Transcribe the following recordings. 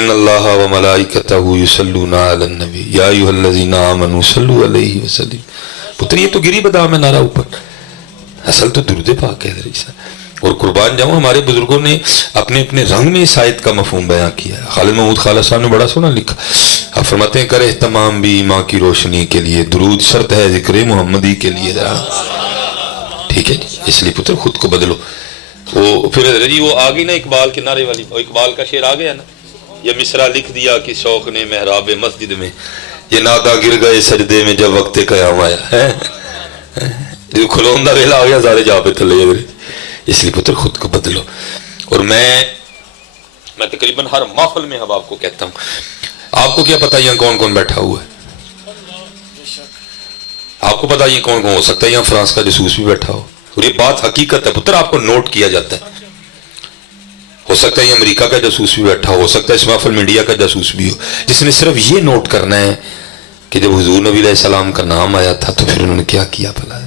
اللہ و ملائکتہ یصلون علی النبی یا ایھا الذین آمنوا صلوا علیہ وسلم. پتر یہ تو گری بادام ہے نعرہ اوپر، اصل تو درود پاک ہے. اور قربان جاؤں ہمارے بزرگوں نے اپنے اپنے رنگ میں اس آیت کا مفہوم بیان کیا ہے. خالد محمود خالد صاحب نے بڑا سونا لکھا. آپ فرماتے ہیں کرے تمام بھی ماں کی روشنی کے لیے درود شرط ہے ذکر محمدی کے لیے. ٹھیک ہے جی، اس لیے پتر خود کو بدلو. وہ پھر جی وہ آ گئی نا اقبال کے نعرے والی، اقبال کا شعر آ گیا نا، یہ مصرع لکھ دیا کہ شوق نے محراب مسجد میں، یہ نادا گر گئے سجدے میں جب وقت قیام آیا ہے. جو کھلون دا ویلا آ گیا سارے جا پہ تھلے. اس لیے پتر خود کو بدلو. اور میں تقریباً ہر محفل میں اب آپ کو کہتا ہوں، آپ کو کیا پتہ یہاں کون کون بیٹھا ہوا ہے؟ آپ کو پتہ یہ کون کون ہو سکتا ہے؟ یہاں فرانس کا جاسوس بھی بیٹھا ہو. اور یہ بات حقیقت ہے پتر، آپ کو نوٹ کیا جاتا ہے. ہو سکتا ہے یہ امریکہ کا جاسوس بھی بیٹھا ہو سکتا ہے اس محفل میں انڈیا کا جاسوس بھی ہو، جس نے صرف یہ نوٹ کرنا ہے کہ جب حضور نبی علیہ السلام کا نام آیا تھا تو پھر انہوں نے کیا کیا بھلا.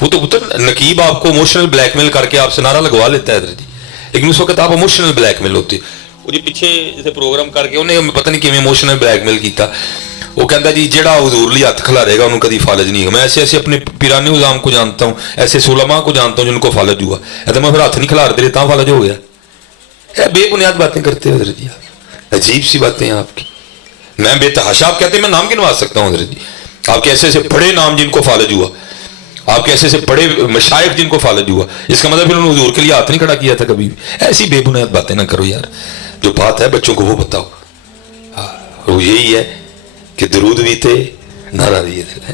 وہ تو پتر نقیب آپ کو ایموشنل بلیک میل کر کے آپ سے نعرہ لگوا لیتا ہے حضرت جی، لیکن اس وقت آپ ایموشنل بلیک میل ہوتے. وہ جی پیچھے جیسے پروگرام کر کے انہیں پتہ نہیں کیویں ایموشنل بلیک میل کیتا. وہ کہتا جی جڑا حضور لی ہاتھ کھلارے گا انہوں کدی فالج نہیں ہوگا. میں ایسے ایسے اپنے پیرانی نظام کو جانتا ہوں، ایسے علماء کو جانتا ہوں جن کو فالج ہوا ہے. تو میں پھر ہاتھ نہیں کھلار دے رہتا فالج ہو گیا. بے بنیاد باتیں کرتے ہیں حضرت جی، عجیب سی باتیں ہیں آپ کی. میں بے تحاشا، آپ کہتے ہیں میں نام گنوا سکتا ہوں حضرت جی. آپ کے ایسے ایسے بڑے نام جن کو فالج ہوا، آپ کے ایسے ایسے بڑے مشائخ جن کو فالج ہوا، اس کا مطلب پھر انہوں نے حضور کے لیے ہاتھ نہیں کھڑا کیا تھا کبھی بھی. ایسی بے بنیاد باتیں نہ کرو یار. جو بات ہے بچوں کو وہ بتاؤ. وہ یہی ہے کہ درود بھی تے نعرہ بھی تے.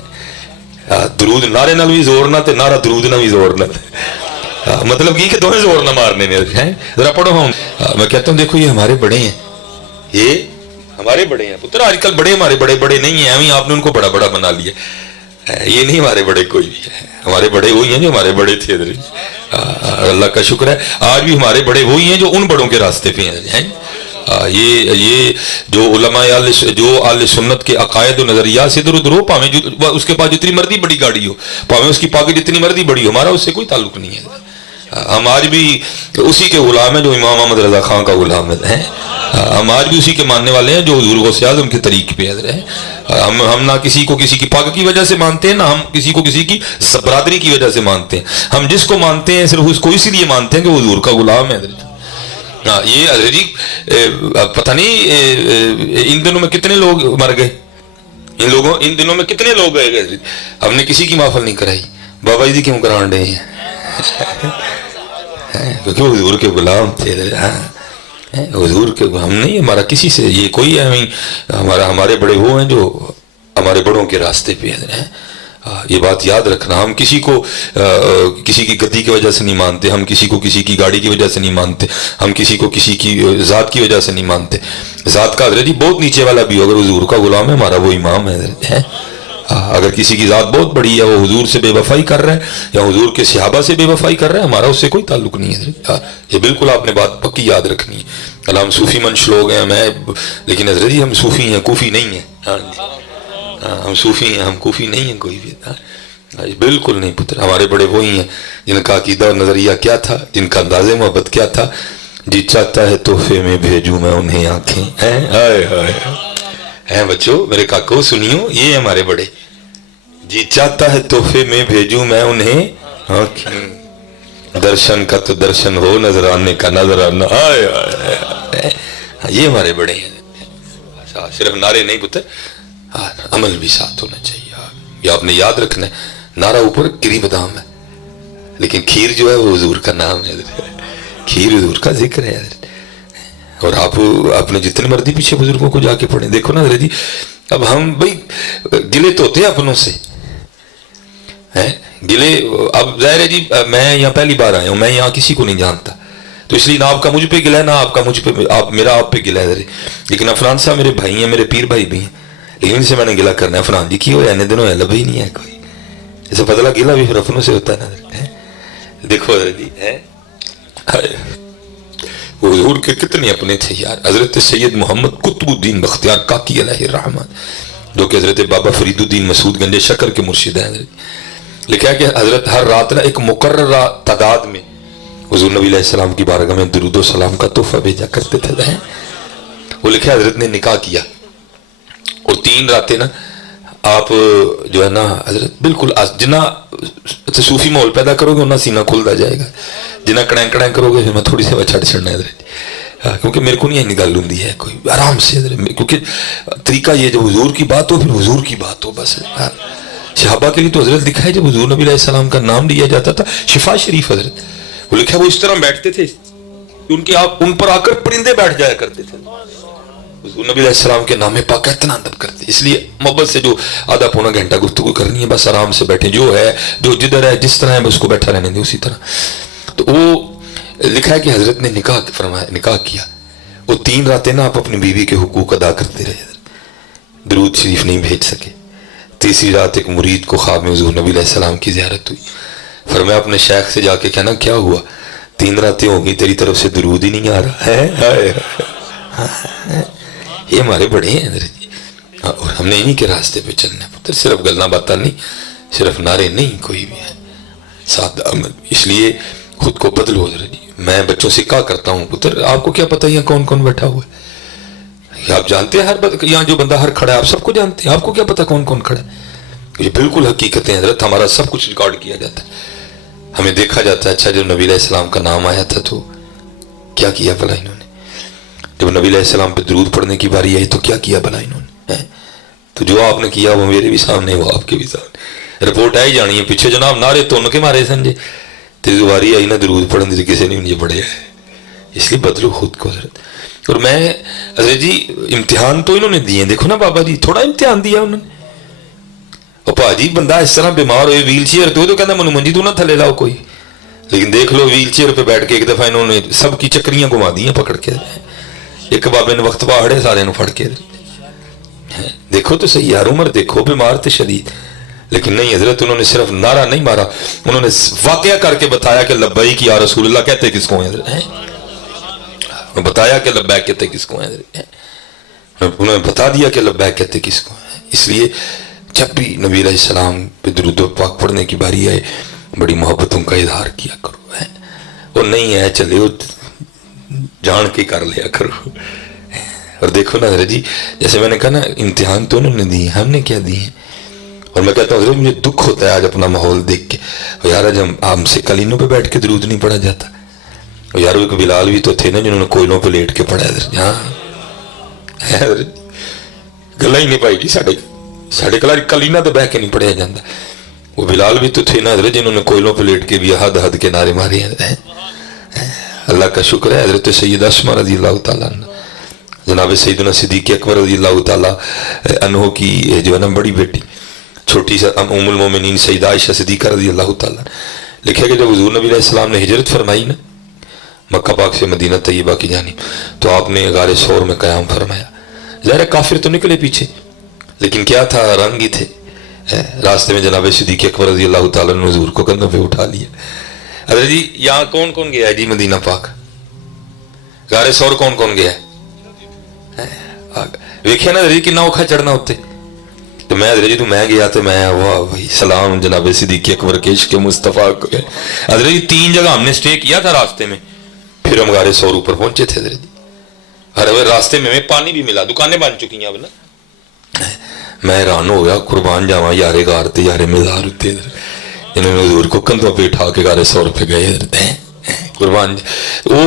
درود نعرے نال بھی زور نہ تے نعرہ درود نہ بھی زور نہ. مطلب یہ کہ دونوں زور نہ مارنے نے. ذرا پڑھو ہم. میں کہتا ہوں دیکھو یہ ہمارے بڑے ہیں، یہ ہمارے بڑے ہیں پتر. آج کل بڑے ہمارے بڑے بڑے نہیں ہیں، ہمیں آپ نے ان کو بڑا بڑا بنا لیا. یہ نہیں ہمارے بڑے کوئی بھی ہے. ہمارے بڑے وہی ہیں جو ہمارے بڑے تھے. اللہ کا شکر ہے آج بھی ہمارے بڑے وہی ہیں جو ان بڑوں کے راستے پہ ہیں. یہ جو علماء جو اہل سنت کے عقائد و نظریات سے ادھر ادھر ہو، پاویں جو اس کے پاس جتنی مرضی بڑی گاڑی ہو، پاویں اس کی پاکٹ جتنی مرضی بڑی ہو، ہمارا اس سے کوئی تعلق نہیں ہے. ہم آج بھی اسی کے غلام ہیں جو امام احمد رضا خان کا غلام ہیں. ہم آج بھی اسی کے ماننے والے ہیں جو حضور غوث اعظم کے طریق پہ ہیں. ہم نہ کسی کو کسی کی پاک کی وجہ سے مانتے ہیں، نہ ہم کسی کو کسی کی برادری کی وجہ سے مانتے ہیں. ہم جس کو مانتے ہیں صرف اس کو اسی لیے مانتے ہیں کہ وہ حضور کا غلام ہے. یہ حضرت پتہ نہیں ان دنوں میں کتنے لوگ مر گئے، ان دنوں میں کتنے لوگ گئے. ہم نے کسی کی محفل نہیں کرائی. بابا جی کیوں کران رہے ہیں؟ کیونکہ حضور کے غلام تھے. حضور کے ہم نہیں، ہمارا کسی سے یہ کوئی ہے. ہمارے بڑے وہ ہیں جو ہمارے بڑوں کے راستے پہ ہیں. یہ بات یاد رکھنا. ہم کسی کو کسی کی گدی کی وجہ سے نہیں مانتے، ہم کسی کو کسی کی گاڑی کی وجہ سے نہیں مانتے، ہم کسی کو کسی کی ذات کی وجہ سے نہیں مانتے. ذات کا حضرت جی بہت نیچے والا بھی ہو، اگر حضور کا غلام ہے ہمارا وہ امام ہے حضرت. اگر کسی کی ذات بہت بڑی ہے، وہ حضور سے بے وفائی کر رہا ہے یا حضور کے صحابہ سے بے وفائی کر رہا ہے، ہمارا اس سے کوئی تعلق نہیں ہے. یہ بالکل آپ نے بات پکی یاد رکھنی ہے. اللہ ہم صوفی منش لوگ ہیں میں، لیکن حضرت جی ہم صوفی ہیں، کوفی نہیں ہیں. ہم صوفی ہیں، ہم کوفی نہیں ہیں کوئی بھی. بالکل نہیں پتر. ہمارے بڑے وہی ہیں جن کا عقیدہ اور نظریہ کیا تھا، جن کا انداز محبت کیا تھا. جی چاہتا ہے تحفے میں بھیجوں میں انہیں آنکھیں. ہیں بچوں میرے کاکو سنیو، یہ ہمارے بڑے. جی چاہتا ہے تحفے میں بھیجوں میں انہیں آنکھیں، درشن کا تو درشن ہو، نظر آنے کا نظر آنا. یہ ہمارے بڑے ہیں. صرف نعرے نہیں پتر، عمل بھی ساتھ ہونا چاہیے. یہ آپ نے یاد رکھنا ہے. نعرہ اوپر گری بادام ہے، لیکن کھیر جو ہے وہ حضور کا نام ہے. کھیر حضور کا ذکر ہے. اور آپ اپنے جتنے مرضی پیچھے بزرگوں کو جا کے پڑھیں. دیکھو نا حضرت جی، اب ہم بھائی گلے تو ہوتے ہیں اپنوں سے گلے. اب ظاہر ہے جی میں یہاں پہلی بار آیا ہوں، میں یہاں کسی کو نہیں جانتا، تو اس لیے نہ آپ کا مجھ پہ گلا ہے، نہ آپ کا مجھ پہ میرا آپ پہ گلا ہے. لیکن افران صاحب میرے بھائی ہیں، میرے پیر بھائی بھی ہیں، لیکن ان سے میں نے گلا کرنا ہے. افران جی کی ہو اتنے دنوں لبا ہی نہیں ہے کوئی. جیسے پتلا گلا بھی پھر اپنوں سے ہوتا ہے نا. دیکھو حضرت جی وہ حضور کے کتنے اپنے تھے یار. حضرت سید محمد قطب الدین بختیار کاکی علیہ الرحمہ، جو کہ حضرت بابا فرید الدین مسعود گنج شکر کے مرشد ہیں. لکھا ہے کہ حضرت ہر رات نہ ایک مقررہ تعداد میں حضور نبی علیہ السلام کی بارگاہ میں درود و سلام کا تحفہ بھیجا کرتے تھے. लिखा हजरत ने निकाह किया और 3 रातें ना आप जो है ना हजरत बिल्कुल जिन्ना सूफी माहौल पैदा करोगे उन्ना सीना खुलता जाएगा, जिन्ना कड़ैं कड़ैं करोगे फिर मैं थोड़ी सेवा छड़ छड़ना इधर। क्योंकि मेरे को नहीं इतनी गल होंगी है कोई आराम से इधर, क्योंकि तरीका ये जब हुजूर की बात हो फिर हुजूर की बात हो बस। सहाबा के लिए तो हजरत लिखा है जब हुजूर नबी अलैहिस्सलाम का नाम लिया जाता था शिफा शरीफ हजरत, वो लिखा है वो इस तरह बैठते थे उनके आप उन पर आकर परिंदे बैठ जाया करते थे। हुजूर नबी अलैहिस्सलाम के नामे पाक का इतना अदब करते, इसलिए मोहब्बत से जो आधा पौना घंटा गुफ्तगू करनी है बस आराम से बैठे, जो है जो जिधर है जिस तरह है बस उसको बैठा रहने दे उसी तरह। तो वो लिखा है कि हजरत ने निकाह फरमाया, निकाह किया। वो 3 रातें ना आप अपनी बीवी के हुकूक अदा करते रहे, दरूद शरीफ नहीं भेज सके। तीसरी रात एक मुरीद को ख्वाब में हुजूर नबी अलैहिस्सलाम की ज़ियारत हुई। फरमाया अपने शेख से जाके कहना क्या हुआ, 3 रातें हो गई तेरी तरफ से दरूद ही नहीं आ रहा है। ये हमारे बड़े हैं अंदर जी, और हमने इन्हीं के रास्ते पे चलना है पुत्र, सिर्फ गलना बातें नहीं, सिर्फ नारे नहीं, कोई भी है साथ अमल। इसलिए खुद को बदलो हजरत जी। मैं बच्चों से क्या करता हूँ पुत्र, आपको क्या पता यहाँ कौन कौन बैठा हुआ है, आप जानते हैं हर यहाँ जो बंदा हर खड़ा है आप सबको जानते हैं, आपको क्या पता कौन कौन खड़ा है। ये बिल्कुल हकीकत है हजरत, हमारा सब कुछ रिकॉर्ड किया जाता है, हमें देखा जाता है। अच्छा जब नबी अलैहिस्सलाम का नाम आया था तो क्या किया भला इन्होंने, जब नबी अलैहिस्सलाम पे दरूद पढ़ने की बारी आई तो क्या किया भला इन्होंने, तो जो आपने किया वो मेरे भी सामने, वो आपके भी सामने, रिपोर्ट आई जानी है। पीछे जनाब नारे तुन के मारे सन जे, तेरी बारी आई ना दरूद पढ़ने की, किसी ने मुझे पढ़े है। इसलिए बदलो खुद को हजरत। और मैं हजरत जी इम्तिहान तो इन्होंने दिए, देखो ना बाबा जी थोड़ा इम्तिहान दिया उन्होंने। और भाजी बंदा इस तरह बीमार हो व्हील चेयर तो कहना मनु मंजी तू ना थले लाओ कोई, लेकिन देख लो व्हील चेयर पर बैठ के एक दफा इन्होंने सबकी चक्रियां घुमा दी पकड़ के, एक बाबे ने वक्त पहाड़े सारे फड़ के। देखो तो सही यार, उम्र देखो बीमार तो शदीद, लेकिन नहीं हजरत उन्होंने सिर्फ नारा नहीं मारा, उन्होंने वाकया करके बताया कि लब्बैक या रसूलुल्लाह कहते किसको हैं, बताया कि लब्बैक कहते किसको हैं, उन्होंने बता दिया कि लब्बैक कहते किसको हैं। इसलिए जब भी नबी अलैहिस्सलाम पे दुरूद पाक पढ़ने की बारी आए बड़ी मोहब्बतों का इजहार किया करो है, और नहीं है चले जान के कर लिया करो। और देखो ना हजरत जी जैसे मैंने कहा ना इम्तिहान तो उन्होंने दिए, हमने क्या दिए। और मैं कहता हूँ मुझे दुख होता है आज अपना माहौल देख के, और यार आज हमसे कलीनों पे बैठ के दरूद नहीं पढ़ा जाता। और यार एक बिलाल भी तो थे ना जिन्होंने कोयलों पे लेट के पढ़ा है, हाँ गला ही नहीं पाई जी साढ़े कलीना तो बह के नहीं पढ़िया जाता। वो बिलाल भी तो थे ना हजरत जिन्होंने कोयलों पे लेट के भी हद हद के नारे मारे हैं। अल्लाह का शुक्र है हजरत सैयद अस्मा रज़ी अल्लाह तआला अन्हा, जनाब सैयदना सिद्दीक़ अकबर रज़ी अल्लाह तआला अन्हु की जो है ना बड़ी बेटी छोटी सा उम्मुल मोमिनीन सैयदा आयशा सिद्दीक़ा रज़ी अल्लाह तआला, लिखा कि जब हुज़ूर नबी अलैहिस्सलाम ने हिजरत फरमाई ना मक्का पाक से मदीना तैयबा की जानिब, तो आपने गारे सौर में क़याम फरमाया। ज़ाहिर काफिर तो निकले पीछे, लेकिन क्या था रंग ही थे। रास्ते में जनाब सिद्दीक़ अकबर रज़ी अल्लाह तआला ने हुज़ूर को कंधों पे उठा लिया। अरे जी यहाँ कौन कौन गया है जी मदीना पाक, गारे सौर कौन कौन गया है, वेखिया ना जी कितना औखा चढ़ना उत्ते। तो मैं हजरत जी तू मैं गया तो मैं वाह भाई सलाम जनाब सिद्दीक़ अकबर के इश्क़ मुस्तफ़ा को। हजरत जी 3 जगह हमने स्टे किया था रास्ते में, फिर हम गारे सौर ऊपर पहुंचे थे हजरत जी। हर रास्ते में पानी भी मिला, दुकानें बन चुकी हैं अब ना। मैं हैरान हो गया, कुर्बान जावा यारे गार ते यारे मज़ार उत्ते इन्होंने हुजूर को कंधों पे उठा के गारे सौर पे गए कुर्बान। वो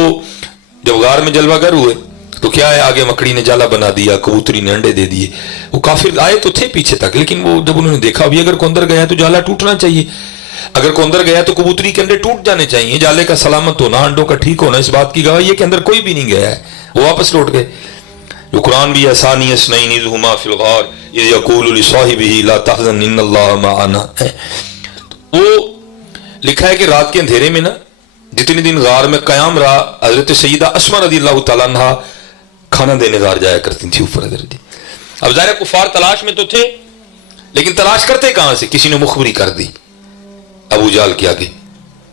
जब गार में जलवागर हुए तो क्या है आगे मकड़ी ने जाला बना दिया, कबूतरी ने अंडे दे दिए। वो काफिर आए तो थे पीछे तक, लेकिन वो जब उन्होंने देखा अभी अगर को अंदर गया तो जाला टूटना चाहिए, अगर को अंदर गया तो कबूतरी के अंडे टूट जाने चाहिए, जाले का सलामत होना अंडों का ठीक होना इस बात की गवाही है कि अंदर कोई भी नहीं गया है। वो वापस लौट गए। जो कुरान भी आसानी इसनैन इज़ हुमा फिल गार इज़ यक़ूलु लिसाहिबिही ला तहज़न इन्नल्लाह मअना, वो लिखा है कि रात के अंधेरे में ना जितने दिन गार में कयाम रहा हजरत सैयदा अस्मा रज़ी अल्लाह तआला अन्हा खाना देने गार जाया करती थी ऊपर हजरत जी। अब ज़ाहिर कुफार तलाश में तो थे, लेकिन तलाश करते कहां से, किसी ने मुखबरी कर दी अबू जाल के आगे।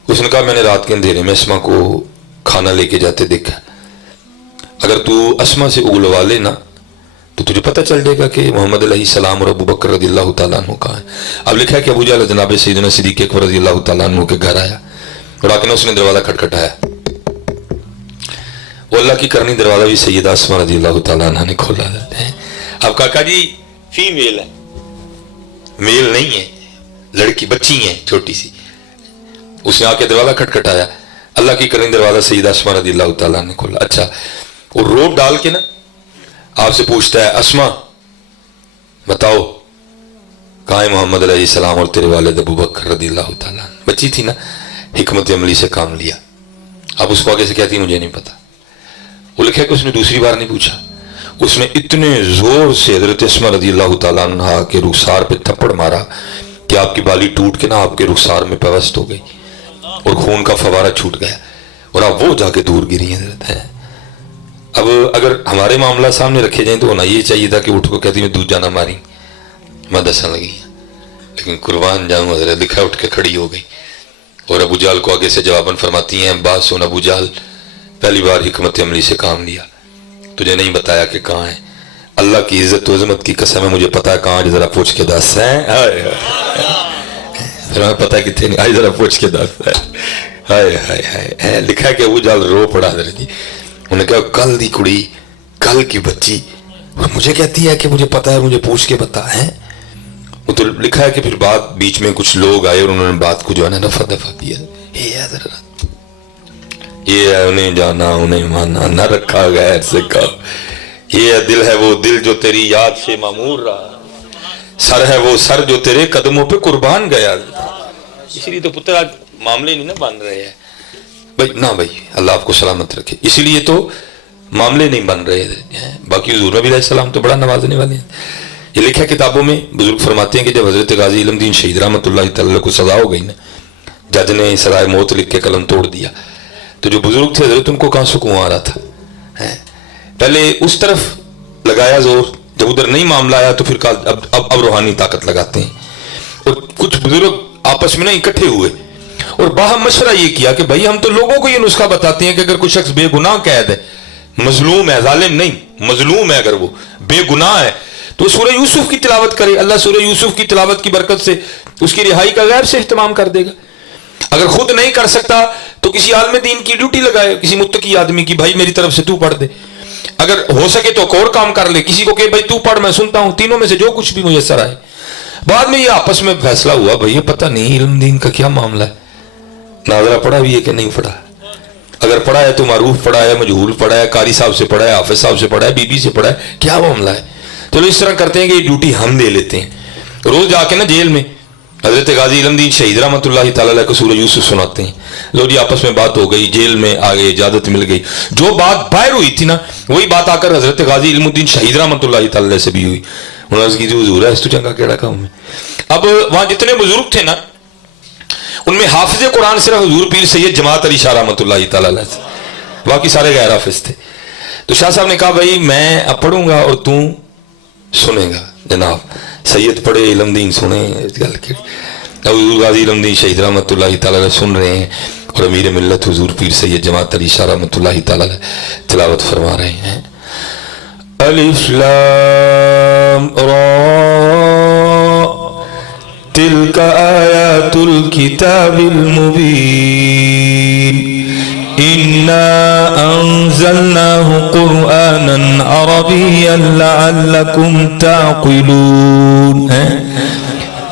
उसने कहा मैंने रात के अंधेरे में अस्मा को खाना लेके जाते देखा, अगर तू अस्मा से उगलवा ले ना तो तुझे पता चल जाएगा कि मोहम्मद अलैहिस्सलाम और अबू बकर रज़ियल्लाहु तआला अन्हु कहाँ है। अब लिखा है कि अबू जाल जनाब सैयदना सिद्दीक़ अकबर रज़ियल्लाहु तआला अन्हु के घर आया और आके उसने दरवाजा खटखटाया वो अल्लाह की करनी दरवाज़ा भी सैयदा अस्मा रज़ी अल्लाह तआला अन्हा ने खोला है। अब काका जी फीमेल है, मेल नहीं है, लड़की बच्ची है छोटी सी, उसने आके दरवाज़ा खटखटाया, अल्लाह की करनी दरवाज़ा सैयदा अस्मा रज़ी अल्लाह तआला ने खोला। अच्छा, वो रोब डाल के ना आपसे पूछता है, अस्मा बताओ कहाँ है मोहम्मद अलैहिस्सलाम और तेरे वालिद अबू बकर रज़ियल्लाहु ताला। बच्ची थी ना, हिकमत अमली से काम लिया। अब उसको आगे से कहती मुझे नहीं पता। वो लिखा कि उसने दूसरी बार नहीं पूछा, उसने इतने जोर से हजरत अस्मा रज़ियल्लाहु ताला अन्हा के रुखसार पे थप्पड़ मारा कि आपकी बाली टूट के ना आपके रुखसार में पेवस्त हो गई और खून का फवारा छूट गया और आप वो जाके दूर गिरी है। अब अगर हमारे मामला सामने रखे जाए तो होना ये चाहिए था कि उठ को कहती मैं दूजा ना मारी, मैं दसन लगी, लेकिन कुर्बान जाऊं हजरत लिखा उठ के खड़ी हो गई और अबू जाल को आगे से जवाबन फरमाती हैं, बात सुन अबू जाल, पहली बार हिकमत अमली से काम लिया, तुझे नहीं बताया कि कहाँ है, अल्लाह की इज्जत अजमत की कसम है मुझे पता है कहाँ, जरा पूछ के दस है। फिर हमें पता है कितने नहीं, आज जरा पूछ के दस है। हाय हाय हाय, लिखा कि अबू जाल रो पड़ा हजरत जी। उन्होंने कहा कल दी कुड़ी, कल की बच्ची और मुझे कहती है कि मुझे पता है, मुझे पूछ के बता है। वो तो लिखा है कि फिर बात बीच में कुछ लोग आए और उन्होंने बात को जो है ना रफा दफा किया, ये है उन्हें जाना उन्हें माना न रखा गैर से कब, ये है दिल है वो दिल जो तेरी याद से मामूर रहा, सर है वो सर जो तेरे कदमों पे कुर्बान गया। इसलिए तो पुत्र आज मामले नहीं ना बन रहे हैं भाई, ना भाई अल्लाह आपको सलामत रखे, इसीलिए तो मामले नहीं बन रहे हैं। बाकी हुजूर नबी अलैहिस्सलाम तो बड़ा नवाजने वाले हैं। ये लिखा है किताबों में, बुजुर्ग फरमाते हैं कि जब हजरत गाजी इल्मुद्दीन शहीद रहमतुल्लाह तआला को सजा हो गई ना, जज ने सराय मौत लिख के कलम तोड़ दिया, तो जो बुजुर्ग थे हजरत उनको कहाँ सुकून आ रहा था है? पहले उस तरफ लगाया जोर, जब उधर नहीं मामला आया तो फिर अब रूहानी ताकत लगाते हैं। और कुछ बुजुर्ग आपस में ना इकट्ठे हुए और बाहम मशवरा ये किया कि भाई हम तो लोगों को ये नुस्खा बताते हैं कि अगर कोई शख्स बेगुनाह कैद है, मजलूम है, जालिम नहीं मजलूम है, अगर वो बेगुनाह है तो सूरह यूसुफ की तिलावत करे, अल्लाह सूरह यूसुफ की तिलावत की बरकत से उसकी रिहाई का गैर से इhtमाम कर देगा। अगर खुद नहीं कर सकता तो किसी आलिम दीन की ड्यूटी लगाए, किसी मुत्तकी आदमी की, भाई मेरी तरफ से तू पढ़ दे, अगर हो सके तो और काम कर ले, किसी को कहे भाई तू पढ़ मैं सुनता हूं, तीनों में से जो कुछ भी मुयसर आए। बाद में ये आपस में फैसला हुआ भाई ये पता नहीं इल्म दीन का क्या मामला है, नाजरा पढ़ा भी है कि नहीं पढ़ा, अगर पढ़ा है तो मारूफ पढ़ा है, मजहूल पढ़ा है, कारी साहब से पढ़ा है, हाफिज साहब से पढ़ा है, बीबी से पढ़ा है, क्या मामला है। चलो इस तरह करते हैं कि ये ड्यूटी हम दे लेते हैं। रोज जाके ना जेल में हजरत गाजी इल्मुद्दीन शहीद रहमतुल्लाह तआला अलैह को सूरह यूसुफ सुनाते हैं। लो जी आपस में बात हो गई, जेल में आ गए, इजाजत मिल गई, जो बात बाहर हुई थी ना वही बात आकर हजरत गाजी इल्मुद्दीन शहीद रहमतुल्लाह तआला अलैह से भी हुई। उन्होंने की हुजूर है इस तो चंगा केड़ा काम है। अब वहां जितने बुजुर्ग थे ना उनमें हाफिज कुरान सिर्फ हुजूर पीर सैयद जमात अली शाह रहमतुल्लाह तआला अलैह थे, बाकी सारे गैर हाफिज थे। तो शाह साहब ने कहा भाई मैं अब पढ़ूंगा और तू सुनेगा। जनाब सैयद पढ़े इल्मुद्दीन सुने, गल के हुजूर गाजी इल्मुद्दीन शहीद रहमतुल्लाह तआला अलैह सुन रहे हैं और अमीर मिल्लत हुजूर पीर सैयद जमात अली शाह रहमतुल्लाह तआला अलैह तिलावत फरमा रहे हैं। अलिफ लाम रा तिल्का आयातुल किताबिल मुबीन इन्ना अंज़लनाहु कुरआनन अरबिय्यन लअल्लकुम ताक़िलून।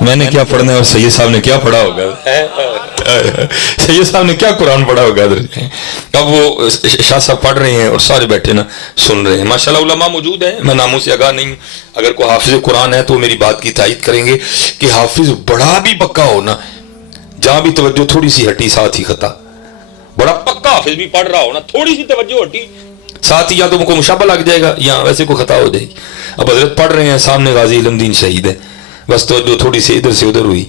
मैंने क्या पढ़ना है और सैयद साहब ने क्या पढ़ा होगा, सैयद साहब ने क्या कुरान पढ़ा होगा। अब वो शाह साहब पढ़ रहे हैं और सारे बैठे ना सुन रहे हैं। माशाल्लाह उलमा मौजूद हैं, मैं नामों से आगाह नहीं, अगर कोई हाफिज कुरान है तो मेरी बात की तायीद करेंगे कि हाफिज बड़ा भी पक्का हो ना, जहां भी तवज्जो थोड़ी सी हटी साथ ही खता, बड़ा पक्का हाफिज भी पढ़ रहा हो ना थोड़ी सी तवज्जो हटी साथ ही या तो उनको मुशाबा लग जाएगा या वैसे को खता हो जाएगी। अब हजरत पढ़ रहे हैं, सामने गाजी इल्मुद्दीन शहीद है, बस तो जो थोड़ी सी इधर से उधर हुई।